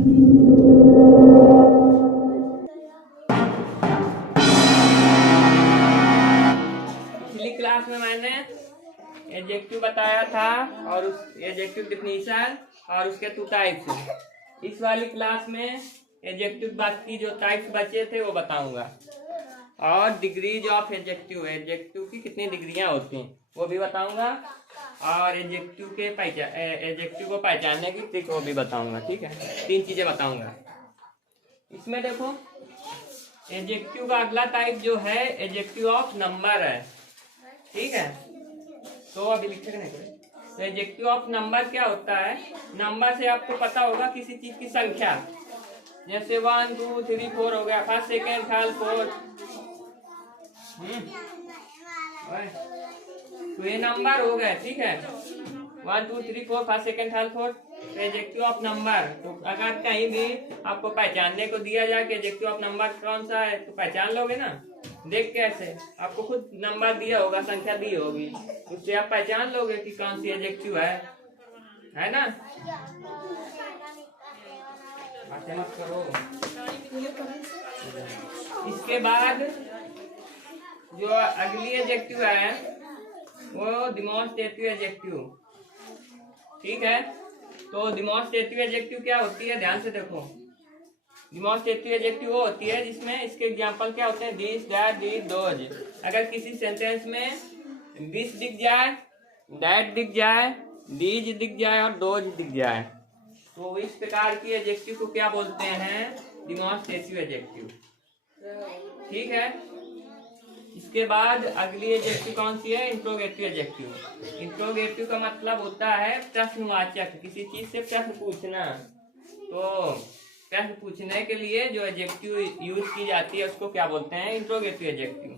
पिछली क्लास में मैंने एडजेक्टिव बताया था और उस एडजेक्टिव डिफिनीशन और उसके 2 टाइप्स। इस वाली क्लास में एडजेक्टिव बाकी जो टाइप्स बचे थे वो बताऊंगा और डिग्रीज ऑफ एडजेक्टिव, एडजेक्टिव की कितनी डिग्रियां होती हैं वो भी बताऊंगा और एडजेक्टिव को पहचानने की ट्रिक वो भी बताऊंगा। ठीक है, 3 चीजें बताऊंगा। इसमें देखो एडजेक्टिव का अगला टाइप जो है एडजेक्टिव ऑफ नंबर है। ठीक है, तो अभी लिखे नहीं कोई। तो एडजेक्टिव ऑफ नंबर क्या होता है? नंबर से आपको पता होगा किसी चीज की संख्या, जैसे 1 2 3 4 हो गया, फर्स्ट सेकेंड थर्ड फोर्थ। तो ये नंबर हो गए। ठीक है, 1 2 3 4 first second third fourth adjective of number. तो अगर कहीं भी आपको पहचानने को दिया जाए कि एडजेक्टिव ऑफ नंबर कौन सा है तो पहचान लोगे ना। देख कैसे? आपको खुद नंबर दिया होगा, संख्या दी होगी, उससे आप पहचान लोगे कि कौन सी एडजेक्टिव है ना? मत करो। इसके बाद जो अगली एडजेक्टिव है वो डिमॉन्स्ट्रेटिव एडजेक्टिव। ठीक है, तो डिमॉन्स्ट्रेटिव एडजेक्टिव क्या होती है? ध्यान से देखो। डिमॉन्स्ट्रेटिव एडजेक्टिव वो होती है जिसमें इसके एग्जांपल क्या होते हैं? This, that, this, those. अगर किसी सेंटेंस में दिस दिख जाए, दैट दिख जाए, दीज दिख जाए और दोज दिख जाए तो इस प्रकार की एडजेक्टिव को क्या बोलते हैं? Demonstrative adjective. ठीक है, इसके बाद अगली एडजेक्टिव कौन सी है? Interrogative adjective. इंट्रोगेटिव का मतलब होता है प्रश्नवाचक, किसी चीज से प्रश्न पूछना। तो प्रश्न पूछने के लिए जो एडजेक्टिव यूज की जाती है उसको क्या बोलते हैं? Interrogative adjective.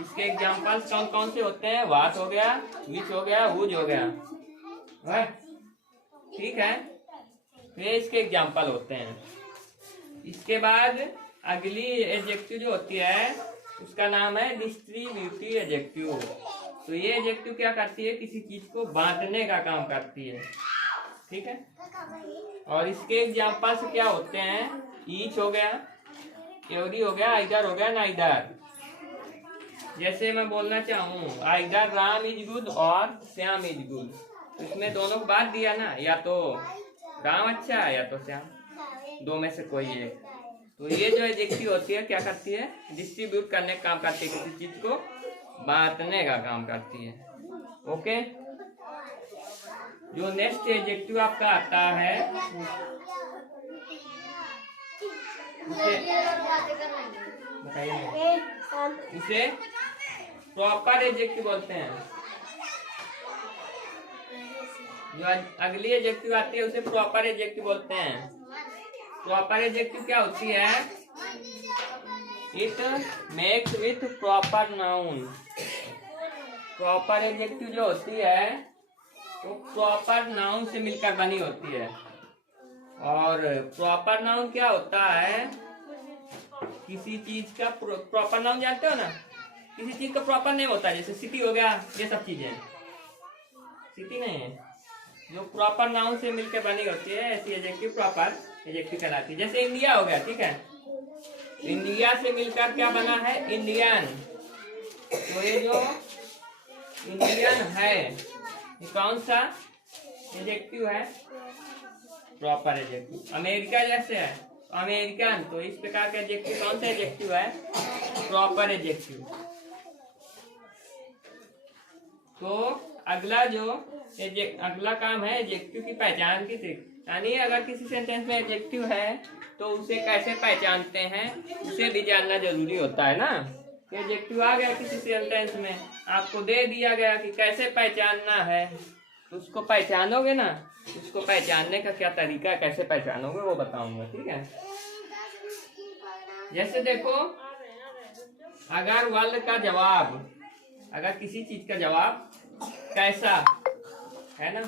इसके एग्जांपल्स कौन कौन से होते हैं? व्हाट हो गया, विच हो गया, हुज हो गया। ठीक है, ये इसके एग्जांपल होते हैं। इसके बाद अगली एडजेक्टिव जो होती है उसका नाम है डिस्ट्रीब्यूटिव एडजेक्टिव। तो ये एडजेक्टिव क्या करती है? किसी चीज को बांटने का काम करती है। ठीक है, और इसके एग्जांपल से क्या होते हैं? ईच हो गया, एवरी हो गया, आइदर हो गया, नाइदर। जैसे मैं बोलना चाहूँ आइदर राम इज गुड और श्याम इज गुड, इसमें दोनों को बात दिया ना, या तो राम अच्छा है या तो श्याम, दो में से कोई एक। तो ये जो एडजेक्टिव होती है क्या करती है? डिस्ट्रीब्यूट करने का काम करती है, किसी चीज को बांटने का काम करती है। ओके, जो नेक्स्ट एडजेक्टिव आपका आता है उसे प्रॉपर एडजेक्टिव बोलते हैं। जो अगली एडजेक्टिव आती है उसे प्रॉपर एडजेक्टिव बोलते हैं। प्रॉपर एडजेक्टिव क्या होती है? It makes with proper noun. Proper adjective जो होती है वो प्रॉपर नाउन से मिलकर बनी होती है। और प्रॉपर नाउन क्या होता है? किसी चीज का प्रॉपर नाउन जानते हो ना, किसी चीज का प्रॉपर नेम होता है, जैसे सिटी हो गया, ये सब चीजें सिटी नहीं है, जो प्रॉपर नाउन से मिलकर बनी होती है ऐसी एडजेक्टिव प्रॉपर एडजेक्टिव कहलाती है। जैसे इंडिया हो गया, ठीक है, इंडिया से मिलकर क्या बना है? इंडियन। तो ये जो इंडियन है ये कौन सा एडजेक्टिव है? Proper adjective. अमेरिका जैसे है अमेरिकन, तो इस प्रकार का एडजेक्टिव कौन सा एडजेक्टिव है? Proper adjective. तो अगला काम है एडजेक्टिव की पहचान की ट्रिक। यानी अगर किसी सेंटेंस में एडजेक्टिव है तो उसे कैसे पहचानते हैं उसे भी जानना जरूरी होता है ना। एडजेक्टिव आ गया किसी सेंटेंस में, आपको दे दिया गया कि कैसे पहचानना है, तो उसको पहचानोगे ना। उसको पहचानने का क्या तरीका है, कैसे पहचानोगे वो बताऊंगा। ठीक है, जैसे देखो अगर वर्ड का जवाब, अगर किसी चीज का जवाब कैसा है ना,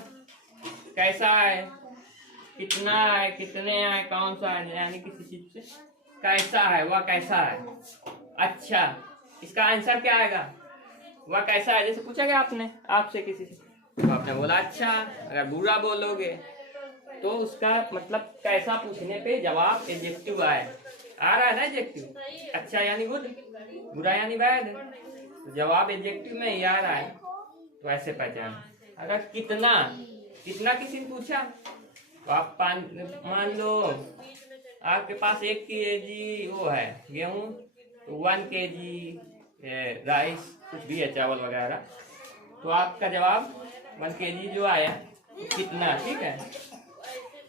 कैसा है, कितना है, कितने है, कौन सा है, यानी किसी चीज से कैसा है, वह कैसा है, अच्छा, इसका आंसर क्या आएगा? वह कैसा है। जैसे पूछा गया आपने आपसे किसी से, तो आपने बोला अच्छा। अगर बुरा बोलोगे तो उसका मतलब कैसा पूछने पे जवाब एडजेक्टिव आए। आ रहा है ना एडजेक्टिव, अच्छा यानी गुड, बुरा यानी बैड, तो जवाब एडजेक्टिव में ही आ रहा है। तो ऐसे पहचान। अगर कितना, कितना किसी ने पूछा तो आप मान लो आपके पास 1 kg वो है गेहूं, तो 1 kg राइस, कुछ भी है चावल वगैरह, तो आपका जवाब 1 kg जो आया कितना, ठीक है।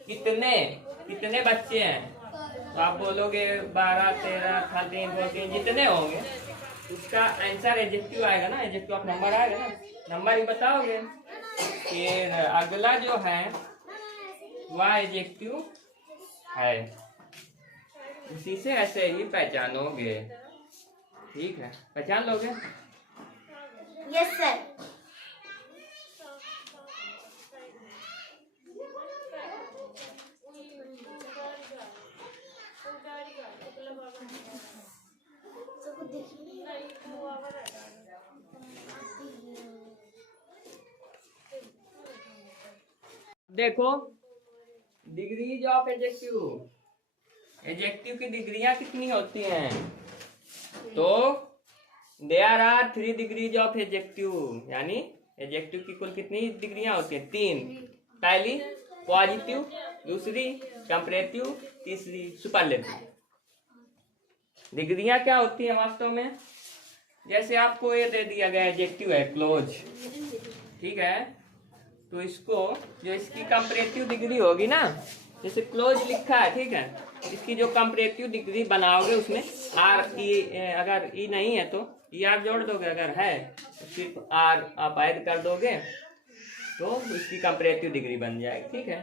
कितने, कितने बच्चे हैं, तो आप बोलोगे 12, 13, 13, 14, जितने होंगे उसका आंसर एडजेक्टिव आएगा ना, एडजेक्टिव ऑफ नंबर आएगा ना, नंबर ही बताओगे। फिर अगला जो है वह एडजेक्टिव है, उसी से ऐसे ही पहचानोगे, ठीक है। पहचान लोगे? Yes sir. देखो डिग्रीज ऑफ एडजेक्टिव, एडजेक्टिव की डिग्रियां कितनी होती हैं, तो there are 3 degrees of adjective, यानी एडजेक्टिव की कुल कितनी डिग्रियां होती हैं, 3। पहली पॉजिटिव, दूसरी कंपैरेटिव, तीसरी सुपरलेटिव। डिग्रियां क्या होती हैं वास्तव में, जैसे आपको ये दे दिया गया एडजेक्टिव है क्लोज, ठीक है, तो इसको जो इसकी कंपैरेटिव डिग्री होगी ना, जैसे क्लोज लिखा है, ठीक है, इसकी जो कंपैरेटिव डिग्री बनाओगे उसमें आर ई, अगर ई नहीं है तो ई आर जोड़ दोगे, अगर है तो सिर्फ आर आप ऐड कर दोगे तो इसकी कंपैरेटिव डिग्री बन जाएगी, ठीक है।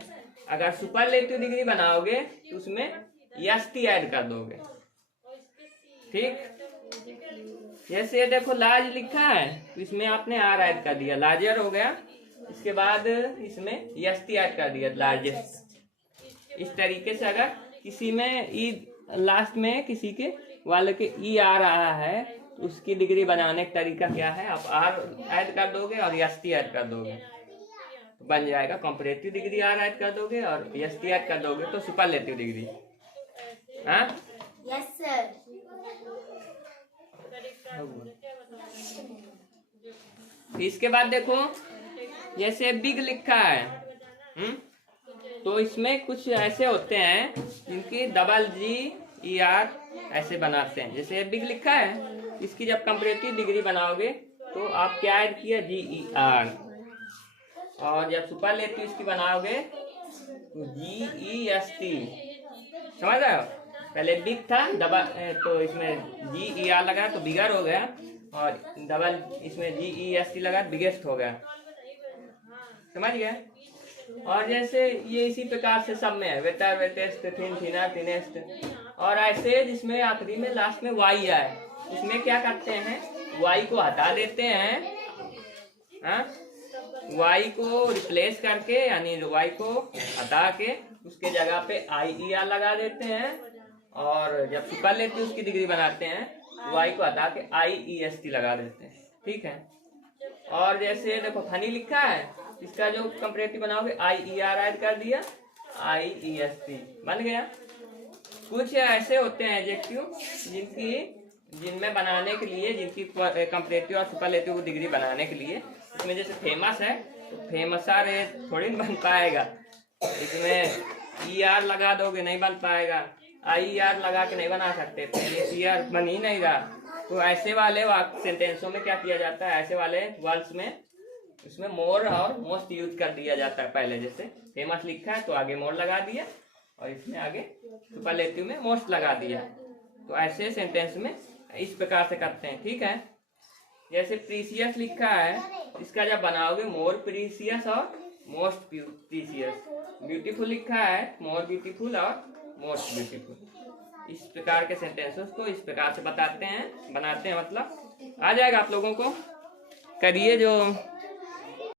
अगर सुपरलेटिव डिग्री बनाओगे तो उसमें एस टी ऐड कर दोगे, ठीक। जैसे ये देखो लार्ज लिखा है तो इसमें आपने आर ऐड कर दिया, लार्जर हो गया, इसके बाद इसमें एस टी ऐड कर दिया, लार्जेस्ट। इस तरीके से अगर किसी में ई लास्ट में किसी के वाले के ई आ रहा है तो उसकी डिग्री बनाने का तरीका क्या है, आप आर ऐड कर दोगे और एस टी ऐड कर दोगे तो बन जाएगा कंपैरेटिव डिग्री, आर ऐड कर दोगे और एस टी ऐड कर दोगे तो सुपरलेटिव डिग्री। हाँ यस सर। इसके बाद देखो जैसे बिग लिखा है, तो इसमें कुछ ऐसे होते हैं जिनकी डबल जी ई आर ऐसे बनाते हैं। जैसे बिग लिखा है, इसकी जब कंपैरेटिव डिग्री बनाओगे तो आप क्या ऐड किया, जी ई आर, और जब सुपरलेटिव इसकी बनाओगे तो जी ई एस टी, समझ रहे हो। पहले बिग था डबल, तो इसमें जी ई आर लगा तो बिगर हो गया, और डबल इसमें जी ई एस टी लगा बिगेस्ट हो गया, समझ गए। और जैसे ये इसी प्रकार से सब में है, waiter, wettest, thin, thinner, thinnest, और ऐसे जिसमें आखिरी में लास्ट में वाई आए, इसमें क्या करते हैं, वाई को हटा देते हैं, हाँ, वाई को रिप्लेस करके, यानी वाई को हटा के उसके जगह पे आई ई आर लगा देते हैं, और जब सुपरलेटिव उसकी डिग्री बनाते हैं वाई को हटा के आई ई एस टी लगा देते हैं, ठीक है। और जैसे देखो फनी लिखा है, इसका जो कंपैरेटिव बनाओगे आई ई आर ऐड कर दिया, आई ई एस टी बन गया। कुछ ऐसे होते हैं एडजेक्टिव जिनमें बनाने के लिए, जिनकी कंपैरेटिव और सुपरलेटिव डिग्री बनाने के लिए, इसमें जैसे फेमस है तो फेमसर थोड़ी नहीं बन पाएगा, इसमें ई आर लगा दोगे नहीं बन पाएगा, आई ई आर लगा के नहीं बना सकते, ई आर बन ही नहीं रहा। तो ऐसे वाले सेंटेंसों में क्या किया जाता है, ऐसे वाले वर्ड्स में उसमें मोर और मोस्ट यूज कर दिया जाता है। पहले जैसे फेमस लिखा है तो आगे मोर लगा दिया, और इसमें आगे सुपरलेटिव में मोस्ट लगा दिया। तो ऐसे सेंटेंस में इस प्रकार से करते हैं, ठीक है। जैसे प्रीसियस लिखा है, इसका जब बनाओगे मोर प्रीसियस और मोस्ट प्रीसियस। ब्यूटीफुल लिखा है, मोर ब्यूटीफुल और मोस्ट ब्यूटीफुल। इस प्रकार के सेंटेंसेस को इस प्रकार से बताते हैं, बनाते हैं, मतलब आ जाएगा आप लोगों को। करिए जो